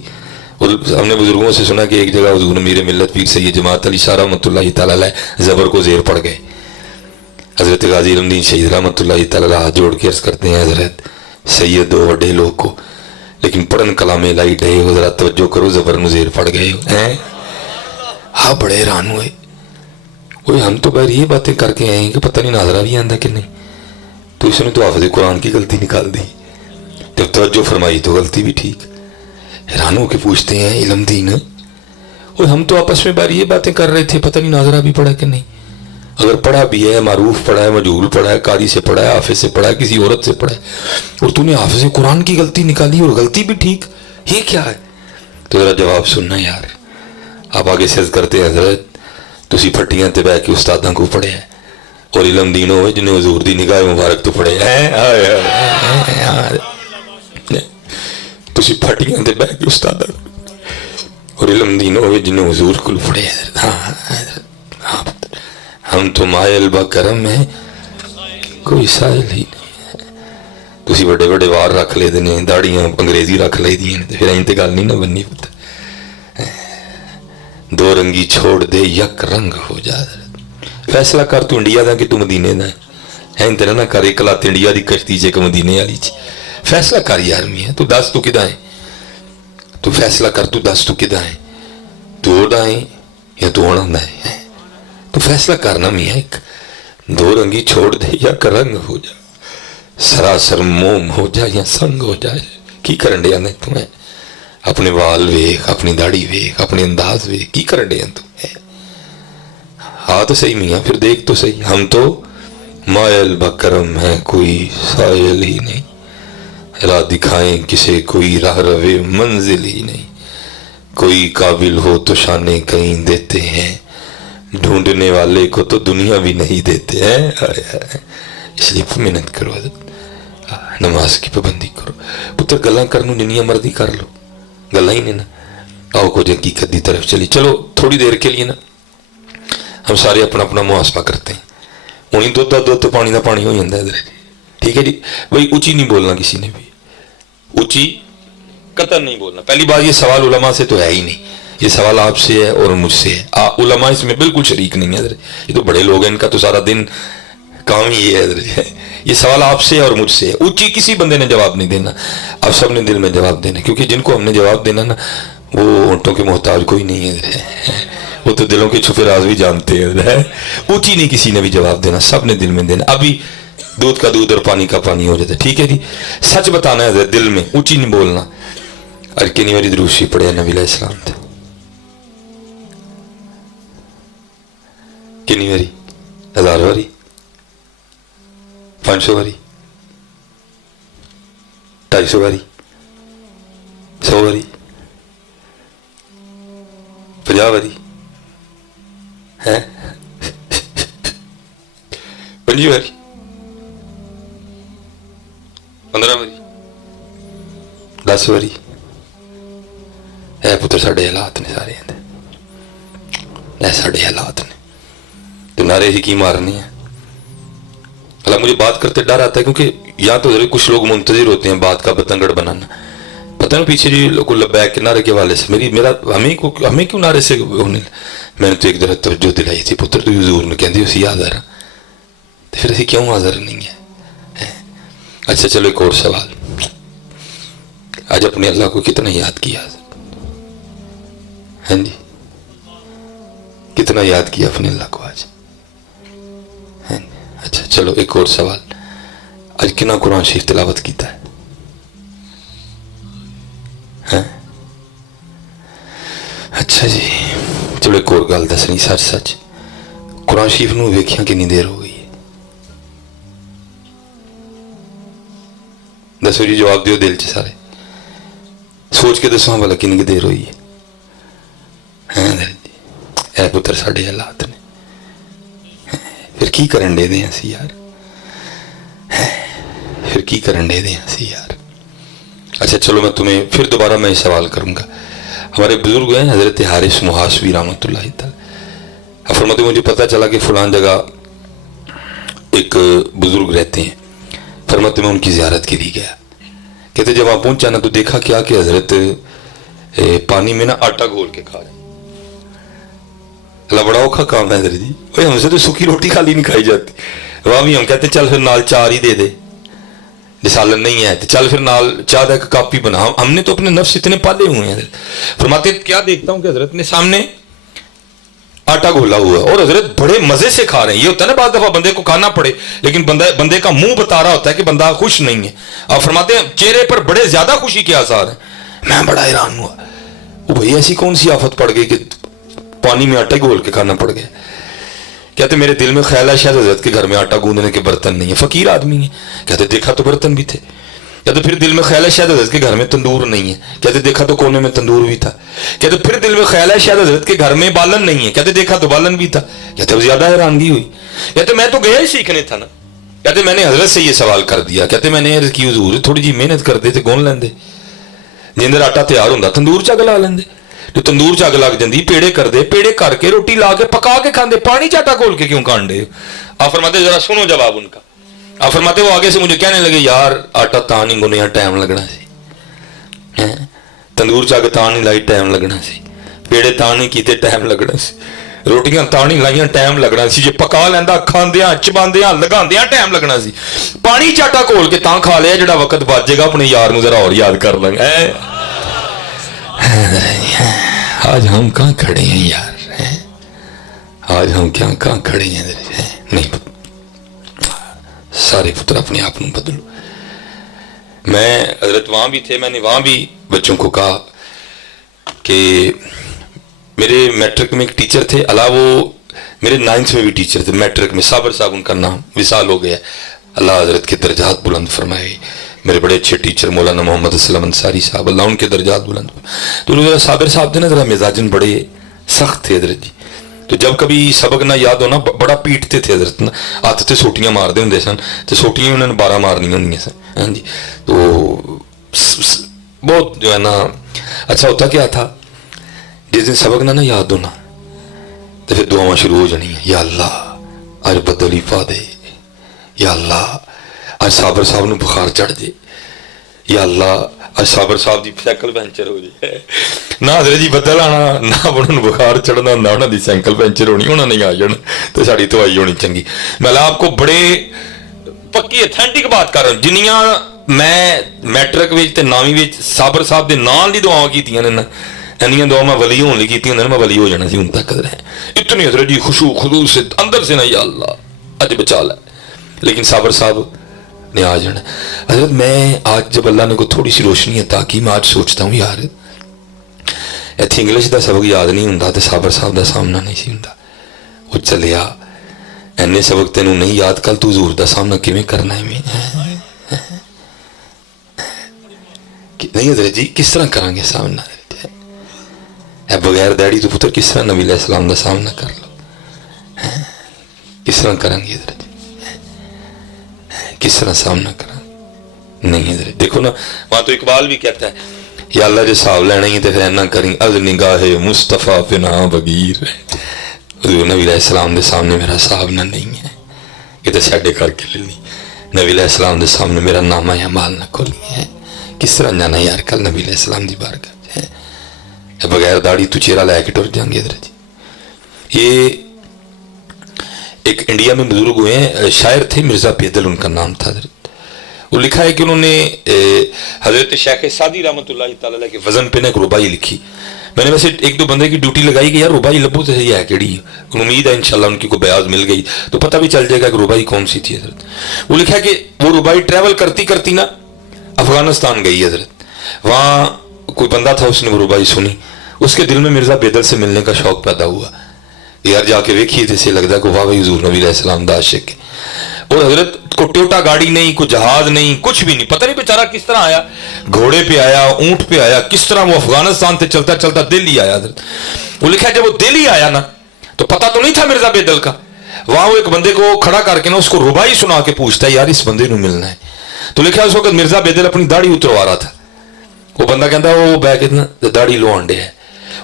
और हमने बुजुर्गों से सुना कि एक जगह हुजूर मेरे मिल्लत पीर सैयद जमात अली शाह रहमतुल्लाह तआला अलैह ज़बर को ज़ेर पड़ गए। हजरत गाजी इल्मुद्दीन शहीद रहमतुल्लाह तआला हाथ जोड़ के अर्ज करते हैं हजरत सैयद दो वड्डे लोग को, लेकिन पढ़न कलामे लाई डे हो, जरा तवज्जो करो, ज़बर में ज़ेर पड़ गए हैं। हाँ बड़े हैरान हुए, कोई हम तो बाहर ये बातें करके आए हैं कि पता नहीं नाजरा भी आंदा कि नहीं, तो इसने तो हाफिज कुरान की गलती निकाल दी, जब तवज्जो फरमाई तो गलती भी ठीक। हैरान होकर पूछते हैं इल्मुद्दीन और हम तो आपस में बार ये बातें कर रहे थे, पता नहीं नाजरा भी पड़ा कि नहीं। अगर पढ़ा भी है, मारूफ पढ़ा है, मजहूल पढ़ा है, कारी से पढ़ा है, हाफिज से पढ़ा है, किसी औरत से पढ़ा है, और तूने हाफिज कुरान की गलती निकाली और गलती भी ठीक, ये क्या है? तो जरा जवाब सुनना यार। आप आगे से करते हैं हजरत तुसी फट्टियां ते बह के उस्तादां को पढ़े है और इलम दीन हो जिन्हें हुजूर दी निगाह मुबारक तो पढ़े तुसी फट्टियां ते बह के उस्तादां और इलम दीन हो जिन्हें हुजूर को पढ़े। हाँ, हम तो मायल बा करम है, कोई साइल ही नहीं। तुसी बड़े बड़े वार रख ले देने, दाड़ियां अंग्रेजी रख ली दी, फिर इंते गल नहीं ना बननी। पुत्र दो रंगी छोड़ दे यक रंग हो जा। फैसला कर तू इंडिया का कि तू मदीने का है। तेरा ना कर एक लत इंडिया की कश्ती च एक मदीने वाली च। फैसला कर यार मियां, तू दस तू किदा है, तू फैसला कर, तू दस तू किदा है, तू ओदा है या तू होना है। तू फैसला करना मियां, एक दो रंगी छोड़ दे या रंग हो जा, सरासर मोम हो जा या संग हो जाए। की करन दिया ने तू? अपने वाल वेख, अपनी दाढ़ी वेख, अपने अंदाज वेख, की करन दिया तू? हाँ तो सही मियां, फिर देख तो सही। हम तो मायल बकरम है, कोई सायल ही नहीं, राह दिखाएं किसे कोई राह रवे मंजिल ही नहीं, कोई काबिल हो तो शाने कहीं देते हैं, ढूंढने वाले को तो दुनिया भी नहीं देते हैं। इसलिए मेहनत करो, नमाज की पाबंदी करो। पुत्र गल्लां करनू जिन्नियां मर्जी कर लो, गल्लां ही नहीं ना। आओ कुछ हकीकत की तरफ चली। चलो थोड़ी देर के लिए ना हम सारे अपना अपना मुहासबा करते हैं। उन्हीं दुध का दुध, पानी का पानी हो जाता है इधर। ठीक है जी भाई, ऊंची नहीं बोलना किसी ने भी, ऊंची कतन नहीं बोलना। पहली बात ये सवाल उलमा से तो है ही नहीं, ये सवाल आपसे है और मुझसे है। उलमा इसमें बिल्कुल शरीक नहीं है। ये तो बड़े लोग हैं, इनका तो सारा दिन काम ही है। ये सवाल आपसे है और मुझसे है। ऊंची किसी बंदे ने जवाब नहीं देना, आप सब ने दिल में जवाब देना, क्योंकि जिनको हमने जवाब देना ना वो होंठों के मोहताज कोई नहीं है, वो तो दिलों के छुपे राज भी जानते हैं। ऊंची नहीं किसी ने भी जवाब देना, सब ने दिल में देना। अभी दूध का दूध और पानी का पानी हो जाता है। ठीक है जी, सच बताना है दिल में, ऊंची नहीं बोलना। और कितनी बारी दुरूद शरीफ पढ़िया नबी अलैहि सलाम थे? कितनी बारी? 1000 बारी, 500 बारी, 250 बारी, 100 बारी, 50 बारी है, 5 बारी, 15 बारी, 10 बारी है। पुत्र साढ़े हालात ने सारे, साढ़े हालात ने तो नारे ही की मारने हैं। हालांकि मुझे बात करते डर आता है, क्योंकि यहाँ तो कुछ लोग मुंतजिर होते हैं बात का बतंगड़ बनाना। पता ना पीछे जी लोग लब्बैक के नारे के वाले से हमें क्यों नारे से होने। मैंने तो एक जरा तवज्जो दिलाई थी, पुत्र तू हजूर ने कहती उसी हाज़र है, तो फिर असी क्यों हाज़र नहीं है? अच्छा चलो एक और सवाल, आज अपने अल्लाह को कितना याद किया? हाँ जी, कितना याद किया अपने अल्लाह को आज? है? अच्छा चलो एक और सवाल, आज कितना कुरान शरीफ तिलावत किया है? अच्छा जी चलो एक और गल दसनी, सच सच कुरान शरीफ नूं वेखिया कितनी देर हो गई है? दसो जी, जवाब दियो दिल च सारे, सोच के दसो भला कितनी देर हुई है? है पुत्र साढ़े हालात ने, फिर की करन दे दें असी यार, फिर की करन दे दें असी यार। अच्छा चलो मैं तुम्हें फिर दोबारा मैं सवाल करूंगा। हमारे बुजुर्ग हैं हजरत हारिस मुहासबी रहमतुल्लाह तआला, फरमाते मुझे पता चला कि फलां जगह एक बुजुर्ग रहते हैं। फरमाते मैं उनकी ज़ियारत के लिए गया। कहते जब वहाँ पहुंचा ना तो देखा क्या कि हजरत पानी में ना आटा घोल के खा रहे। बड़ा औखा काम है जी, भाई हमसे तो सूखी रोटी खाली नहीं खाई जाती। वहाँ भी हम कहते चल फिर नाल चार ही दे दे, सालन नहीं है तो चल फिर नाल चाह का कप ही बना। हमने तो अपने नफ्स इतने पाले हुए हैं। फरमाते क्या देखता हूँ कि हजरत ने सामने आटा घोला हुआ और हजरत बड़े मजे से खा रहे हैं। ये होता है ना बाद दफा बंदे को खाना पड़े लेकिन बंदे का मुंह बता रहा होता है कि बंदा खुश नहीं है। आप फरमाते हैं चेहरे पर बड़े ज्यादा खुशी के आसार हैं। मैं बड़ा हैरान हुआ, वो भाई ऐसी कौन सी आफत पड़ गई कि पानी में आटा घोल के खाना पड़ गया। कहते मेरे दिल में ख्याल है शायद हजरत के घर में आटा गूंदने के बर्तन नहीं है, फकीर आदमी है। कहते देखा तो बर्तन भी थे। कहते फिर दिल में ख्याल है शायद हजरत के घर में तंदूर नहीं है। कहते देखा तो कोने में तंदूर भी था। कहते फिर दिल में ख्याल है शायद हजरत के घर में बालन नहीं है। कहते देखा तो बालन भी था। कहते अब ज्यादा हैरानगी हुई। कहते मैं तो गया ही सीखने था ना। कहते मैंने हजरत से ये सवाल कर दिया। कहते मैंने अर्ज की हुजूर थोड़ी जी मेहनत करते थे गुन लेंदे, जिंदर आटा तैयार होंदा तंदूर च अग ला लेंदे। जो तंदूर च अग लग जाती पेड़े करते, पेड़े करके रोटी ला के पका के खाते, पानी च आटा घोल के क्यों कांडे? आप फरमाते जरा सुनो जवाब उनका। आप फरमाते वो आगे से मुझे कहने लगे यार आटा ता नहीं गुनिया टाइम लगना सी, तंदूर च अग ता नहीं लाई टाइम लगना सी, पेड़े ता नहीं कीते टाइम लगना सी, रोटियां ता नहीं लाइया टाइम लगना सी, जे पका लैंदा खांदियां चबांदियां लगांदियां टाइम लगना सी, पानी च आटा घोल के ता खा लिया जेड़ा वक्त बच जाएगा अपने यार नूं जरा और याद कर लांगे। आज हम कहाँ खड़े हैं यार, आज हम क्या कहाँ खड़े हैं? नहीं, सारे पुत्र अपने आप में बदलो। मैं हजरत वहां भी थे, मैंने वहां भी बच्चों को कहा कि मेरे मैट्रिक में एक टीचर थे, अला वो मेरे 9th में भी टीचर थे, मैट्रिक में साबर साहब उनका नाम, विसाल हो गया, अल्लाह हजरत के दर्जात बुलंद फरमाए। मेरे बड़े अच्छे टीचर मौलाना मोहम्मद असलम अंसारी साहब, अल्लाह उनके दर्जात बुलंद। तो जरा साबिर साहब थे ना, जरा मिजाजन बड़े सख्त थे हजरत जी। तो जब कभी सबक ना याद होना बड़ा पीटते थे हजरत ना, हथ से सोटियां मारते होंगे सन, तो सोटियां उन्होंने 12 मारनी होंगी सन। हाँ जी, तो बहुत जो है ना अच्छा होता क्या था, जिस दिन सबक ना याद होना तो फिर दुआवां शुरू हो जानी है, या अल्लाह अज बदल ही पा दे, या अल्लाह अज साबर साहब नूं बुखार चढ़ जाए, या अल्लाह अज साबर साहब की साइकिल पैंचर हो जाए। ना हजरत जी बदल आना, ना उन्होंने बुखार चढ़ना, ना उन्होंने साइकिल पैंचर होनी, उन्होंने आ जाना तो साड़ी धुआई होनी चंगी। मैं आपको बड़े पक्की ऑथेंटिक बात कर रहा हूं, जिन्नियां मैं मैट्रिक विच ते 9वीं विच साबर साहब के नाल दी दुआवां कीतियां ने ना, इन्नियां दुआ मैं वली होने लगी की, मैं वली हो जाना सी हुण तक। इतनी हजरत जी खुशू खुलूस से अंदर से ना, या अल्लाह अज बचा लै, लेकिन साबर साहब ने आ जाना। हजरत मैं आज जब अल्लाह ने को थोड़ी सी रोशनी अता की, मैं आज सोचता हूँ यार इत्थे इंग्लिश का सबक याद नहीं होंदा तो साबर साहब का सामना नहीं सी हुंदा। वो चलिया इन्ने सबक तेनों नहीं याद, कल तू हजूर का सामना किवें करना है? नहीं हजरत जी किस तरह करांगे सामना, बगैर दैड़ी तो पुत्र किस तरह नबी अलैहि सलाम का सामना कर लो, किस तरह करांगे हजरत, किस तरह सामना करा? नहीं हजरत देखो ना, वहां तो इकबाल भी कहता है, या अल्लाह जो हिसाब लेना ही तो फिर ऐना करी अज निगाहे मुस्तफा बिना बगीर, नबी अलैहि सलाम के सामने मेरा हिसाब ना नहीं है, ये तो साडे करके ले ली, नबी अलैहि सलाम के सामने मेरा नामा या माल ना खोली है, किस तरह जाना यार कल नबी अलैहि सलाम की बारगाह है, बगैर दाढ़ी तू चेहरा लैके टुर जाएंगे हजरत जी। ये एक इंडिया में बुजुर्ग हुए हैं, शायर थे, मिर्जा बेदल उनका नाम था हजरत। वो लिखा है कि उन्होंने हजरत शेख सादी रहमतुल्लाह तआला अलैह के वजन पे ना एक रुबाई लिखी। मैंने वैसे एक दो बंदे की ड्यूटी लगाई कि यार रुबाई लब्बू तो सही है केड़ी, उम्मीद है इंशाल्लाह उनकी कोई बयाज मिल गई तो पता भी चल जाएगा कि रुबाई कौन सी थी हजरत। वो लिखा है कि वो रुबाई ट्रैवल करती करती ना अफगानिस्तान गई हजरत, वहाँ कोई बंदा था उसने वो रुबाई सुनी, उसके दिल में मिर्जा बेदल से मिलने का शौक पैदा हुआ, यार जाके वेखिए तो ऐसे लगता कि वाह भाई हुजूर नबी अलैहि सलाम दा आशिक है। और हजरत को टोटा गाड़ी नहीं, कोई जहाज नहीं, कुछ भी नहीं, पता नहीं बेचारा किस तरह आया, घोड़े पे आया, ऊंट पे आया, किस तरह वो अफगानिस्तान से चलता चलता दिल्ली आया हजरत। वो लिखा है जब वो दिल्ली आया ना तो पता तो नहीं था मिर्जा बेदल का, वहां वो एक बंदे को खड़ा करके ना उसको रुबाई सुना के पूछता है यार इस बंदे को मिलना है। तो लिखा उस वक्त मिर्जा बेदल अपनी दाढ़ी उतरवा रहा था, वो बंदा कहता वो बैग इतना दाढ़ी लो आंडे है,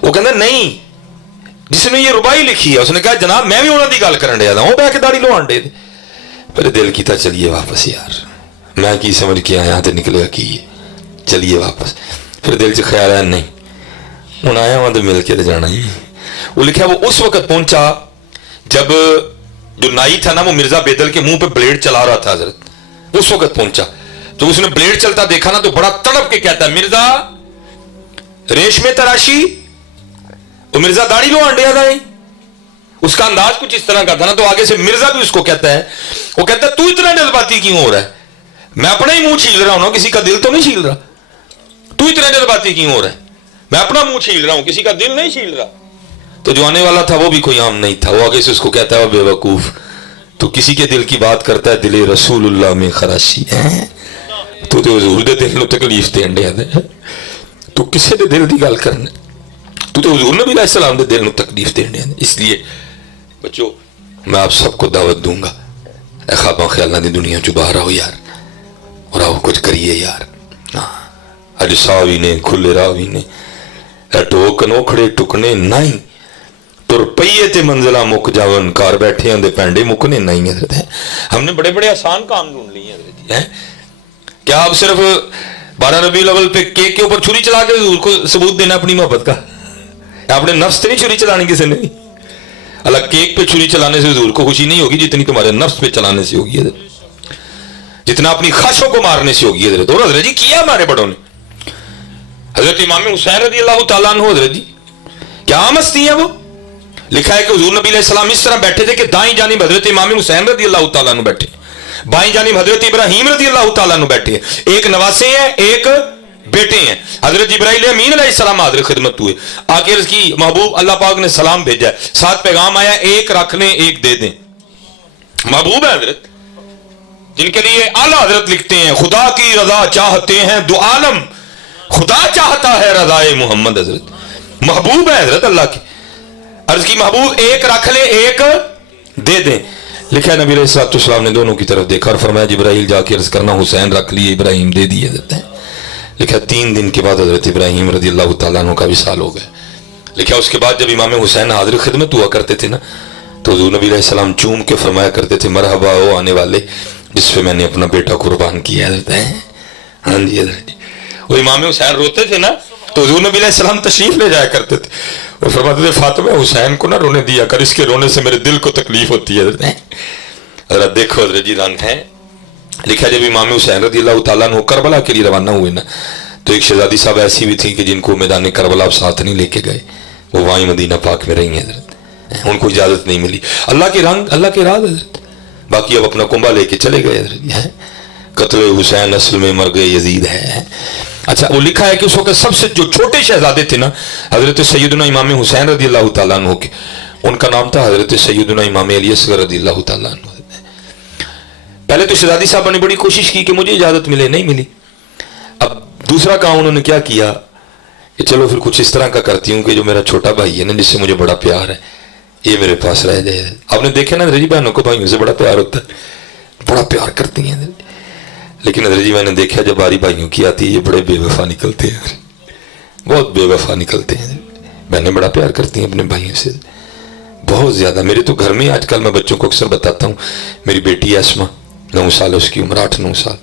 वो कहता नहीं जिसने ये रुबाई लिखी है उसने कहा जनाब मैं भी उन्होंने गल करन दिया था, वो बैग दाढ़ी लो आंडे पर दिल कीता चलिए वापस यार, मैं की समझ के आया तो निकलेगा की चलिए वापस। फिर दिल च ख्याल आया नहीं हूँ आया वहां तो मिल के तो जाना ही। वो लिखा वो उस वक्त पहुंचा जब जो नाई था ना वो मिर्जा बेदल के मुंह पे ब्लेड चला रहा था हजरत, उस वक्त पहुंचा तो उसने ब्लेड चलता देखा ना तो बड़ा तड़प के कहता है मिर्जा रेशमे तराशी, वो मिर्जा दाढ़ी लो अंडे था, उसका अंदाज कुछ इस तरह का था ना। तो आगे से मिर्जा भी उसको कहता है, वो कहता है तू इतना जज्बाती क्यों हो रहा है, मैं अपना ही मुंह छील रहा हूं ना, किसी का दिल तो नहीं छील रहा, तू इतना जज्बाती क्यों हो रहा है, मैं अपना मुंह छील रहा हूं किसी का दिल नहीं छील रहा। तो जो आने वाला था वो भी कोई आम नहीं था। वो आगे से उसको कहता है बेवकूफ़, तो किसी के दिल की बात करता है, दिले रसूलुल्लाह में खराशी है, तू तो हुजूर दे दिल नूं तकलीफ देण दिया है, तू किसी दे दिल की गल करना, तू तो हुजूर नबी अलैहि सलाम दे दिल नूं तकलीफ देण दिया है। इसलिए बच्चों मैं आप सबको दावत दूंगा, ख्वाबों ख्यालों की दुनिया चो बाहर आओ यार, और आओ कुछ करिए यार। अज सावी ने खुले रावी ने टोक नोखड़े टुकने नहीं, तुर पईए ते मंजिला मुक जावन, कार बैठे आंदे पैंडे मुकने नहीं है। हमने बड़े बड़े आसान काम ढूंढ लिए हैं। क्या आप सिर्फ 12 रबीउल अव्वल पे केक के ऊपर छुरी चला के हुजूर को सबूत देना अपनी मोहब्बत का? अपने नफ्स से नहीं छुरी चलानी किसी ने भी। अलग केक पे छुरी चलाने से हुजूर को खुशी नहीं होगी जितनी तुम्हारे नफ्स पे चलाने से होगी, जितना अपनी ख्वाहिशों को मारने से होगी। दोनों हजरत जी किया हमारे बड़ों ने। हजरत इमाम हुसैन रज़ी अल्लाह तआला अन्हु हजरत जी क्या मस्ती है वो। लिखा है कि हुजूर नबी अलैहि सलाम इस तरह बैठे थे कि दाईं जानिब हजरत इमाम हुसैन रज़ी अल्लाह तआला अन्हु बैठे, बाईं जानिब हजरत इब्राहीम रज़ी अल्लाह तआला अन्हु बैठे, एक नवासे हैं एक बेटे हैं। हजरत जिब्राइल अमीन अलैहिस्सलाम हाजिर खिदमत हुए, आके अर्ज की महबूब अल्लाह पाक ने सलाम भेजा है, साथ पैगाम आया एक रख लें एक दे दें। महबूब है हजरत जिनके लिए आला हजरत लिखते हैं खुदा की रजा चाहते हैं दो आलम, खुदा चाहता है रजाए मोहम्मद। हजरत महबूब है हजरत अल्लाह की। अर्ज की महबूब एक रख ले एक दे दें। लिखा है नबी अलैहिस्सलाम ने दोनों की तरफ देखा और फरमाया जिब्राइल जाके अर्ज करना हुसैन रख लिए, इब्राहिम दे दिए देते हैं। लिखा 3 दिन के बाद हजरत इब्राहिम रज़ी अल्लाह तआला अन्हु का विसाल हो गया। लिखा उसके बाद जब इमाम हुसैन हाजिर खिदमत हुआ करते थे ना, तो हुजूर नबी अलैहि सलाम चूम के फरमाया करते थे मरहबा ओ आने वाले जिस पे मैंने अपना बेटा कुर्बान किया है। हाँ जी हजरत जी। वो इमाम हुसैन रोते थे ना, तो हुजूर नबी अलैहि सलाम तशरीफ ले जाया करते थे और फरमाते थे फातिमा हुसैन को ना रोने दिया कर, इसके रोने से मेरे दिल को तकलीफ होती है। हजरत देखो हजरत जी रंग है। लिखा जब इमाम हुसैन रज़ी अल्लाह तआला अन्हु करबला के लिए रवाना हुए ना, तो एक शहजादी साहब ऐसी भी थी कि जिनको मैदान करबला साथ नहीं लेके गए, वो वहीं मदीना पाक में रही हैं हजरत, उनको इजाजत नहीं मिली। अल्लाह के रंग अल्लाह के राज हजरत। बाकी अब अपना कुंबा लेके चले गए हजरत। कत्ल हुसैन असल में मर गए यजीद है। अच्छा वो लिखा है कि उस वक्त सबसे जो छोटे शहजादे थे ना हजरत सैयदना इमाम हुसैन रज़ी अल्लाह तआला अन्हु के, उनका नाम था हजरत सैयदना इमाम अली असगर रज़ी अल्लाह तआला अन्हु। पहले तो शहजादी साहब ने बड़ी कोशिश की कि मुझे इजाजत मिले, नहीं मिली। अब दूसरा काम उन्होंने क्या किया कि चलो फिर कुछ इस तरह का करती हूँ कि जो मेरा छोटा भाई है ना जिससे मुझे बड़ा प्यार है ये मेरे पास रह जाए। आपने देखा ना जी बहनों को भाइयों से बड़ा प्यार होता है, बड़ा प्यार करती हैं। लेकिन हजरत जी मैंने देखा जब बारी भाइयों की आती है ये बड़े बेवफा निकलते हैं, बहुत बेवफा निकलते हैं। बहनें बड़ा प्यार करती हैं अपने भाइयों से बहुत ज्यादा। मेरे तो घर में आजकल मैं बच्चों को अक्सर बताता हूँ, मेरी बेटी एस्मा 9 साल है, उसकी उम्र 8-9 साल,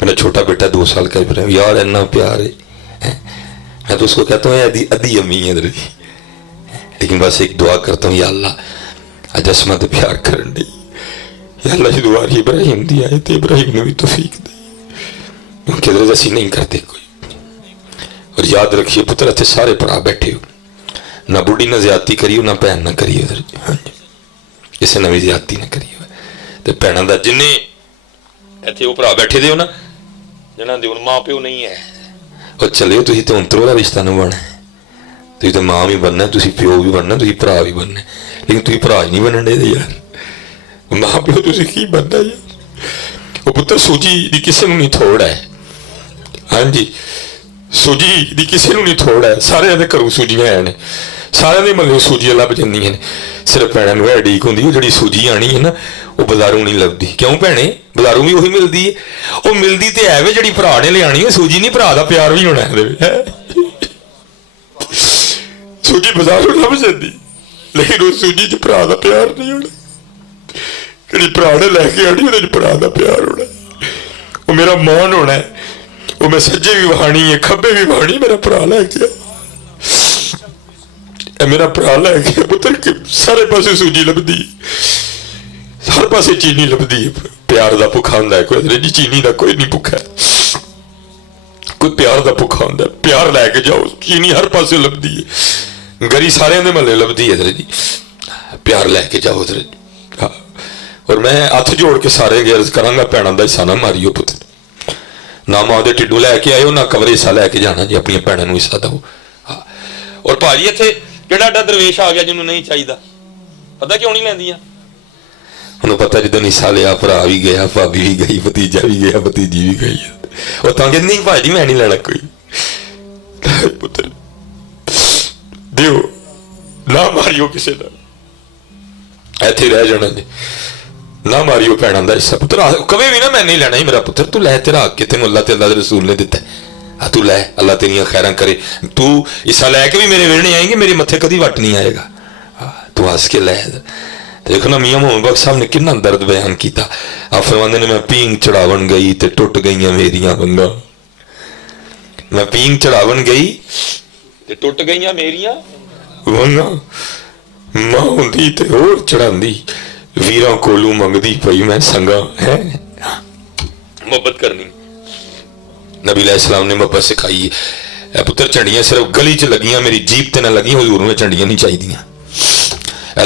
मेरा छोटा बेटा 2 साल का है। यार इतना प्यार है, मैं तो उसको कहता हूँ अदी अम्मी है इधर की। लेकिन बस एक दुआ करता हूँ या अल्लाह अज अस्मा तो प्यार करन दी, या अल्लाह जी दुआ इब्राहिम दी आए तो इब्राहिम ने भी तौफीक दी, क्योंकि इधर असी नहीं करते कोई। और याद रखिए पुत्र इतने सारे भरा बैठे हो, ना बुढ़ी ना ज्यादती करियो ना भैन ना करियो, इधर हाँ जी किसी ने भी ज्यादती ना करियो। तो भैनों का जिन्हें इतने भरा बैठे दे हो ना जिन्हों के माँ प्यो नहीं है और चले तुम तो अंतरों का रिश्ता निभाना है, तुम तो माँ भी बनना, तुम प्यो भी बनना, तुम भरा भी बनना, लेकिन तुम भरा ही नहीं बनने दे यार, माँ प्यो तुम की बनना यार। वो पुत्र सूजी की किसी नहीं थोड़ है। हाँ जी सूजी की किसी नहीं थोड़ है, सारे घरों सूजियां हैं, सारे मतलब सूजियां लभ जांदियां ने, सिर्फ भैनों को उड़ीक होंदी जिहड़ी सूजी आनी है ना वो बाजारों नहीं लभदी। क्यों भैने बाजारों भी उही मिलती है, वो मिलती तो है वे जिहड़ी भरा ने लियानी है, सूजी नहीं भरा दा प्यार भी होना है। सूजी बाजारों लभ जाती लेकिन वो सूजी च भरा दा प्यार नहीं होना, जिहड़ी भरा ने लैके आनी उहदे च भरा दा प्यार होना, वो मेरा मान होना है, वो मैं सज्जे भी वहानी है खब्बे भी वहानी, मेरा भरा लैके मेरा भरा लैके पुत्र सारे पासे सूजी लभदी, हर पासे चीनी लभदी है। प्यार का भुखा होंदा है कोई जी, चीनी का कोई नहीं भुखा, कोई प्यार का भुखा होंदा है। प्यार लैके जाओ, चीनी हर पासे लभदी है, गरी सारे दे महल्ले लभदी है जी, प्यार लैके जाओ उधर। हाँ और मैं हथ जोड़ के सारे अर्ज करांगा भैनों का हिस्सा ना मारियो पुत्र, ना माँ के टिड्डू लैके आयो ना कवर हिस्सा लैके जाना जी, अपन भैनों हिस्सा दो। हाँ और भाजी इत्थे ਕਿਹੜਾ ਡਾ ਦਰਵੇਸ਼ ਆ ਗਿਆ ਜਿਹਨੂੰ ਨਹੀਂ ਚਾਹੀਦਾ? ਪਤਾ ਕਿਉਂ ਨਹੀਂ ਲੈਂਦੀਆਂ? ਉਹਨੂੰ ਪਤਾ ਜਦੋਂ ਨਿਸ਼ਾ ਲਿਆ ਭਰਾ ਵੀ ਗਿਆ, ਭਾਬੀ ਵੀ ਗਈ, ਭਤੀਜਾ ਵੀ ਗਿਆ, ਭਤੀਜੀ ਵੀ ਗਈ, ਉਹ ਤਾਂ ਕਹਿੰਦੀ ਨਹੀਂ ਭਾਜੀ ਮੈਂ ਨਹੀਂ ਲੈਣਾ ਕੋਈ। ਪੁੱਤਰ ਦਿਓ ਨਾ ਮਾਰਿਓ ਕਿਸੇ ਦਾ, ਇੱਥੇ ਰਹਿ ਜਾਣਾ ਜੀ, ਨਾ ਮਾਰਿਓ ਭੈਣਾਂ ਦਾ ਹਿੱਸਾ। ਪੁੱਤਰ ਕਵੇ ਵੀ ਨਾ ਮੈਂ ਨਹੀਂ ਲੈਣਾ ਹੀ ਮੇਰਾ ਪੁੱਤਰ, ਤੂੰ ਲੈ, ਤੇਰਾ ਹੱਕ ਤੈਨੂੰ ਅੱਲਾ ਤੇ ਅੱਲਾ ਦੇ ਰਸੂਲ ਨੇ ਦਿੱਤਾ, ਆ ਤੂੰ ਲੈ, ਅੱਲਾ ਤੇਰੀਆਂ ਖੈਰਾਂ ਕਰੇ। ਤੂੰ ਹਿੱਸਾ ਲੈ ਕੇ ਵੀ ਮੇਰੇ ਵੇੜਨੇ ਆਏਂਗੇ, ਮੇਰੇ ਮੱਥੇ ਕਦੀ ਵੱਟ ਨਹੀਂ ਆਏਗਾ, ਤੂੰ ਹੱਸ ਕੇ ਲੈ। ਦੇਖੋ ਨਾ ਮੀਆਂ ਮੁਹੰਮਦ ਬਖਸ਼ ਸਾਹਿਬ ਨੇ ਕਿੰਨਾ ਦਰਦ ਬਿਆਨ ਕੀਤਾ। ਆ ਫਰਮਾਉਂਦੇ ਨੇ ਮੈਂ ਪੀਂਘ ਚੜਾਵਣ ਗਈ ਤੇ ਟੁੱਟ ਗਈਆਂ ਮੇਰੀਆਂ ਵੰਗਾਂ, ਮੈਂ ਪੀਂਘ ਚੜਾਵਣ ਗਈ ਤੇ ਟੁੱਟ ਗਈਆਂ ਮੇਰੀਆਂ ਵੰਗਾਂ, ਮਾਂ ਹੁੰਦੀ ਤੇ ਹੋਰ ਚੜਾਂਦੀ, ਵੀਰਾਂ ਕੋਲੋਂ ਮੰਗਦੀ ਪਈ ਮੈਂ ਸੰਗਾ। ਹੈ ਮੁਹੱਬਤ ਕਰਨੀ ਨਬੀ अलैहि सलाम ने मुहब्बत सिखाई है। पुत्र झंडियां सिर्फ गली च लगियां, मेरी जीप ते ना लगियां, हुजूर में झंडियां नहीं चाहिए।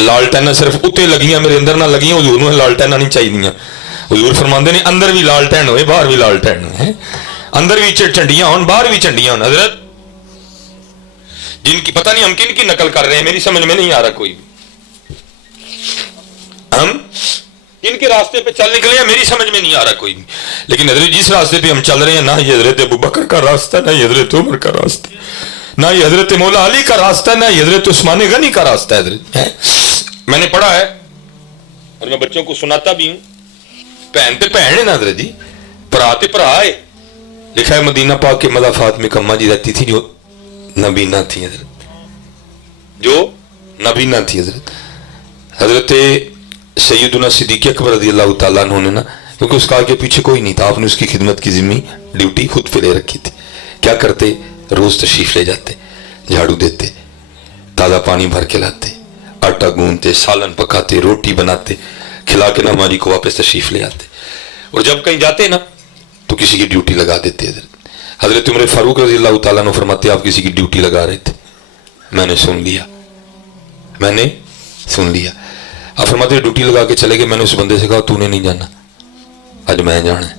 लालटैना सिर्फ उत्ते लगियां, मेरे अंदर ना लगियां, हुजूर में लालटैना नहीं चाहिए। हुजूर फरमाते ने अंदर भी लालटैन होए बाहर भी लालटैन है, अंदर भी झंडियां होन बाहर भी झंडियां होन। हजरत जिनकी पता नहीं हम किन की नकल कर रहे हैं, मेरी समझ में नहीं आ रहा कोई भी, हम इनके रास्ते पे चल निकले हैं, मेरी समझ में नहीं आ रहा कोई भी। लेकिन हजरत जिस रास्ते पे हम चल रहे हैं, ना ये हजरत अबू बकर का रास्ता, ना ये हजरत उमर का रास्ता, ना ये हजरत मौला अली का रास्ता, ना ये हजरत उस्मान गनी का रास्ता है। मैंने पढ़ा है और मैं बच्चों को सुनाता भी हूं, भैन ते भैन है ना हजरत जी, भरा ते भरा है। लिखा है मदीना पाक के मदाफात में कम्मा जी रहती थी जो नबीना थी हजरत, जो नबीना थी हजरत। हजरत सैयदुना सिद्दीक़ अकबर रज़ी अल्लाह तआला अन्हु ने ना, क्योंकि उसका आगे पीछे कोई नहीं था, आपने उसकी खिदमत की जिम्मी ड्यूटी खुद पे ले रखी थी। क्या करते, रोज तशरीफ ले जाते, झाड़ू देते, ताज़ा पानी भर के लाते, आटा गूंदते, सालन पकाते, रोटी बनाते, खिला के ना हमारी को वापस तशरीफ ले आते। और जब कहीं जाते ना तो किसी की ड्यूटी लगा देते। हजरत उमर फारूक रज़ी अल्लाह तआला अन्हु फरमाते आप किसी की ड्यूटी लगा रहे थे, मैंने सुन लिया, मैंने सुन लिया। आप फरमाते ड्यूटी लगा के चले गए, मैंने उस बंदे से कहा तूने नहीं जाना, अज मैं जाना है।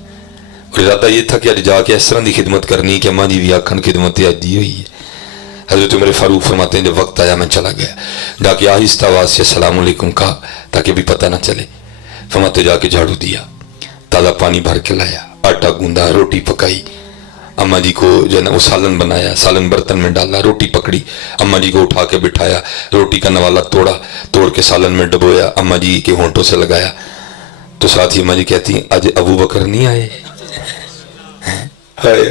और इरादा ये था कि अज जाके इस तरह की खिदमत करनी कि अम्मा जी भी आखन खिदमत अज ही हुई है। हजरत उमर फारूक फरमाते हैं जब वक्त आया मैं चला गया, जाके आहिस्ता आवाज से अस्सलाम वालेकुम कहा ताकि भी पता ना चले। फरमाते जाके झाड़ू दिया, ताज़ा पानी भर के लाया, आटा गूंदा, रोटी पकाई, अम्मा जी को जो है ना वो सालन बनाया, सालन बर्तन में डाला, रोटी पकड़ी, अम्मा जी को उठा के बिठाया, रोटी का नवाला तोड़ा, तोड़ के सालन में डबोया, अम्मा जी के होंठों से लगाया। तो साथ ही अम्मा जी कहती हैं आज अबू बकर नहीं आए? हाय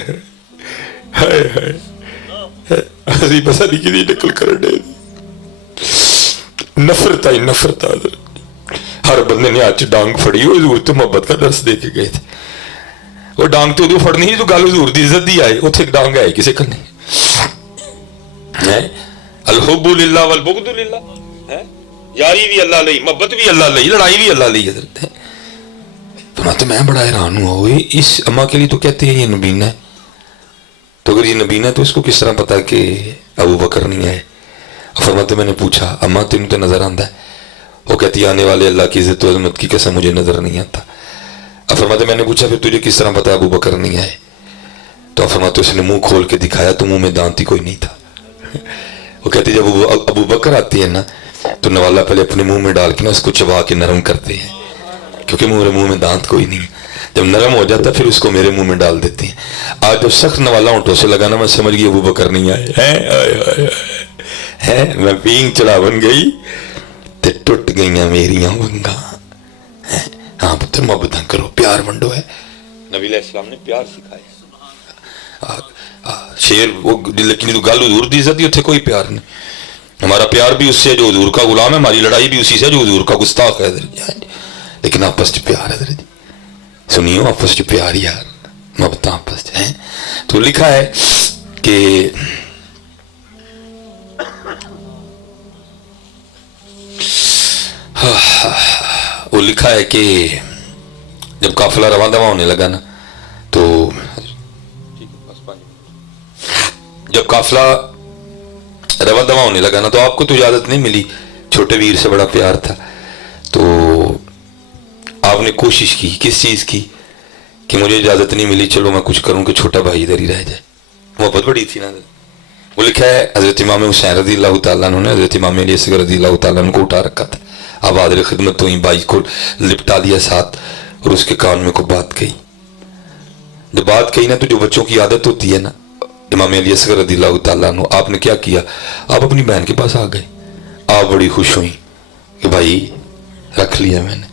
हाय हाय बस की नकल कर नफरत आई, नफरत आ। हर बंदे ने आज डांग फड़ी, वो हजूर तो मोहब्बत का दर्स दे के गए थे। वो डांग तो उदू फड़नी ही जो गल हजूर की इज्जत दी आए, उथे डांग है किसी कन्ने है। अलहुब्बु लिल्लाह वल बुग़्दु लिल्लाह है, यारी भी अल्लाह लई, मोहब्बत भी अल्लाह लई, लड़ाई भी अल्लाह लई। हजरत है तो मैं बड़ा हैरान हुआ, इस अम्मा के लिए तो कहते हैं ये नबीना है, तो अगर ये नबीना है तो इसको किस तरह पता कि अबू बकर नहीं आए? फरमाते मैंने पूछा अम्मा तेन तो नजर आता है? वो कहती आने वाले अल्लाह की इज्जत और अजमत की कसम मुझे नजर नहीं आता। फरमाते मैंने पूछा फिर तुझे किस तरह पता अबू बकर नहीं आए? तो फरमाते उसने मुंह खोल के दिखाया तो मुंह में दांत ही कोई नहीं था। वो कहती जब अबू बकर आती है ना तो नवाला पहले अपने मुंह में डाल के ना उसको चबा के नरम करते हैं, क्योंकि मेरे मुंह में दांत कोई नहीं। जब नरम हो जाता फिर उसको मेरे मुंह में डाल देते हैं। आज जब सख्त नवाला होंठों से लगाना मैं समझ गई अबू बकर नहीं आए है। मैं पींग चढ़ावन गई ते टुट गई मेरियां वंगा। हाँ पुत्र मोहब्बत करो, प्यार वंडो है। नबी अलैहि सलाम ने प्यार सिखाया। शेर वो लेकिन तो गल हुजूर दी इज्जत दी, उत्थे कोई प्यार नहीं। हमारा प्यार भी उससे जो हुजूर का गुलाम है, हमारी लड़ाई भी उसी से जो हुजूर का गुस्ताख है। लेकिन आपस में प्यार है, सुनियो आपस में प्यार यार, मोहब्बत आपस है। तो लिखा है कि वो लिखा है कि जब काफिला रवा दवा होने लगा ना तो जब काफिला रवा दवा होने लगा ना तो आपको तो इजाजत नहीं मिली, छोटे वीर से बड़ा प्यार था, तो आपने कोशिश की किस चीज की कि मुझे इजाजत नहीं मिली, चलो मैं कुछ करूं कि छोटा भाई इधर ही रह जाए। मोहब्बत बड़ी थी ना, वो लिखा है हज़रत इमाम हुसैन रज़ी अल्लाह तआला अन्हु ने हज़रत इमाम अली असगर रज़ी अल्लाह तआला अन्हु को उठा रखा था। अब हाज़िर खिदमत तो ही बाई को लिपटा दिया साथ और उसके कान में को बात कही। जब बात कही ना तो जो बच्चों की आदत होती है ना, इमाम अली असगर रज़ी अल्लाह तआला अन्हु आपने क्या किया, आप अपनी बहन के पास आ गए। आप बड़ी खुश हुई कि भाई रख लिया मैंने।